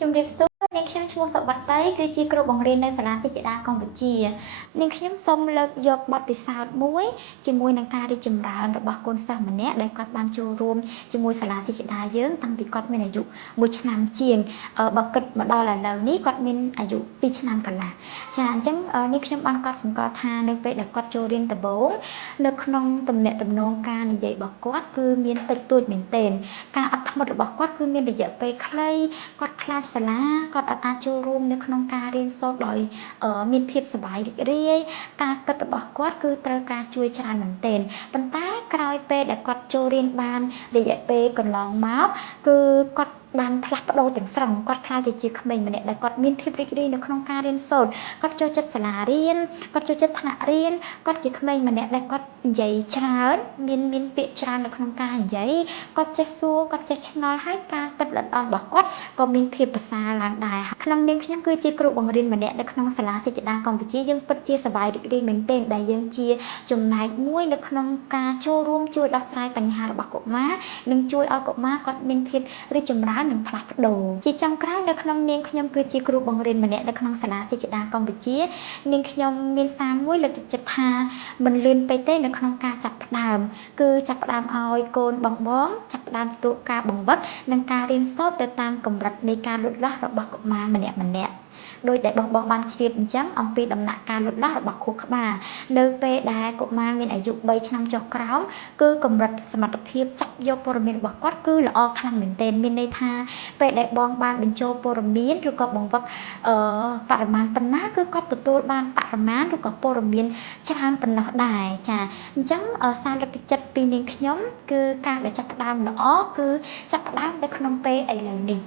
ជំរាបសួរនាងខ្ញុំឈ្មោះសុបតីគឺជាគ្រូបង្រៀននៅសាលាសិស្សដាកម្ពុជានាងខ្ញុំសូមលើកយកបទពិសោធន៍មួយជាមួយនឹងការរីកចម្រើនរបស់កូនសិស្សម្នាក់ដែលគាត់បានចូលរួមជាមួយសាលាសិស្សដាយើងតាំងពីគាត់មានអាយុ1ឆ្នាំជាងបើគិតមកដល់ឥឡូវនេះគាត់មានអាយុ2ឆ្នាំកន្លះចាអញ្ចឹងនាងខ្ញុំបានកត់សម្គាល់ថានៅពេលដែលគាត់ចូលរៀនដំបូងនៅក្នុងទំនាក់ទំនងការនិយាយរបស់គាត់គឺមានតិចតួចមែនទែនការអត់ធ្មត់របស់គាត់គឺមានរយៈពេលខ្លីគាត់ខ្លាចសាលាគាត់អាចចូលរួមនៅក្នុងការរៀនសូត្រដោយមានភាពសប្បាយរីករាយការគិតរបស់គាត់គឺត្រូវការជួយច្រើនមែនទែនប៉ុន្តែក្រោយពេលដែលគាត់ចូលរៀនបានរយៈពេលកន្លងមកគឺគាត់បានផ្លាស់ប្ដូរទាំងស្រុងគាត់ខ្លាចទៅជាក្មេងម្នាក់ដែលគាត់មានភាពរីករាយនៅក្នុងការរៀនសូត្រគាត់ចូលចិត្តសាលារៀនគាត់ចូលចិត្តថ្នាក់រៀនគាត់ជាក្មេងម្នាក់ដែលគាត់និយាយច្រើនមានពាក្យច្រើននៅក្នុងការនិយាយគាត់ចេះសួរគាត់ចេះឆ្ងល់ហើយការគិតល្អរបស់គាត់ក៏មានភាពប្រសើរឡើងដែរក្នុងនាមខ្ញុំគឺជាគ្រូបង្រៀនម្នាក់នៅក្នុងសាលាសិស្សដាកម្ពុជាយើងពិតជាសប្បាយរីករាយមែនទែនដែលយើងជាចំណែកមួយនៅក្នុងការចូលរួមជួយដោះស្រាយបញ្ហារបស់កុមារនិងជួយឲ្យកុមារគាត់មានភាពរីកចម្រើននិងផ្លាស់ប្ដូរជាចុងក្រោយនៅក្នុងនាមខ្ញុំគឺជាគ្រូបង្រៀនម្នាក់នៅក្នុងសាលាសិស្សដាកម្ពុជានាងខ្ញុំមានសារមួយលើកទឹកចិត្តថាមិនលឿនពេកទេនៅក្នុងការចាប់ផ្ដើមគឺចាប់ផ្ដើមឲ្យកូនបងចាប់ផ្ដើមទទួលការបង្វឹកនិងការរៀនសូត្រទៅតាមកម្រិតនៃការលូតលាស់របស់កុមារម្នាក់ដោយដែលបងបានជ្រាបអញ្ចឹងអំពីដំណាក់កាលលូតលាស់របស់ខួរក្បាលនៅពេលដែលកុមារមានអាយុ3ឆ្នាំចុះក្រោមគឺកម្រិតសមត្ថភាពចាប់យកព័ត៌មានរបស់គាត់គឺល្អខ្លាំងមែនទែនមានន័យថាពេលដែលបងបានបញ្ចូលព័ត៌មានឬក៏បង្វឹកបរិមាណប៉ុណ្ណាគឺគាត់ទទួលបានបរិមាណឬក៏ព័ត៌មានច្រើនប៉ុណ្ណោះដែរចាអញ្ចឹងសារលើកទឹកចិត្តពីនាងខ្ញុំគឺការដែលចាប់ផ្ដើមល្អគឺចាប់ផ្ដើមនៅក្នុងពេលឥឡូវនេះ